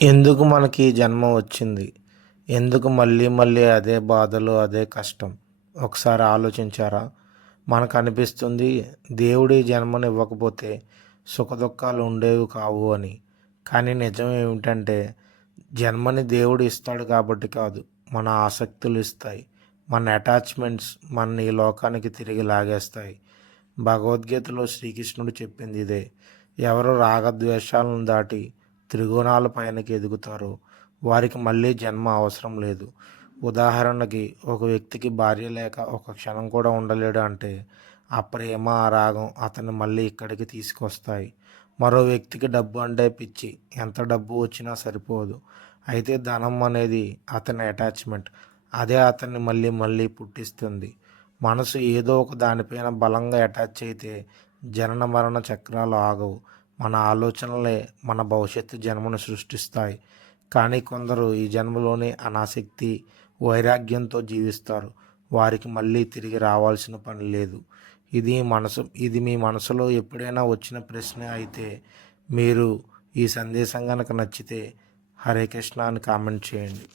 ఎందుకు మనకి ఈ జన్మ వచ్చింది? ఎందుకు మళ్ళీ మళ్ళీ అదే బాధలు, అదే కష్టం? ఒకసారి ఆలోచించారా? మనకనిపిస్తుంది దేవుడు ఈ జన్మను ఇవ్వకపోతే సుఖదుఖాలు ఉండేవి కావు అని. కానీ నిజం ఏమిటంటే జన్మని దేవుడు ఇస్తాడు కాబట్టి కాదు, మన ఆసక్తులు ఇస్తాయి. మన అటాచ్‌మెంట్స్ మనని ఈ లోకానికి తిరిగి లాగేస్తాయి. భగవద్గీతలో శ్రీకృష్ణుడు చెప్పింది ఇదే. ఎవరు రాగద్వేషాలను దాటి త్రిగుణాల పైనకి ఎదుగుతారో వారికి మళ్ళీ జన్మ అవసరం లేదు. ఉదాహరణకి ఒక వ్యక్తికి భార్య లేక ఒక క్షణం కూడా ఉండలేడు అంటే ఆ ప్రేమ, ఆ రాగం అతన్ని మళ్ళీ ఇక్కడికి తీసుకొస్తాయి. మరో వ్యక్తికి డబ్బు అంటే పిచ్చి. ఎంత డబ్బు వచ్చినా సరిపోదు. అయితే ధనం అనేది అతని అటాచ్‌మెంట్. అదే అతన్ని మళ్ళీ మళ్ళీ పుట్టిస్తుంది. మనసు ఏదో ఒక దానిపైన బలంగా అటాచ్ అయితే జనన మరణ చక్రాలు ఆగవు. మన ఆలోచనలే మన భవిష్యత్తు జన్మను సృష్టిస్తాయి. కానీ కొందరు ఈ జన్మలోనే అనాసక్తి, వైరాగ్యంతో జీవిస్తారు. వారికి మళ్ళీ తిరిగి రావాల్సిన పని లేదు. ఇది మీ మనసులో ఎప్పుడైనా వచ్చిన ప్రశ్న అయితే మీరు ఈ సందేశం గనక నచ్చితే హరే కృష్ణ అని కామెంట్ చేయండి.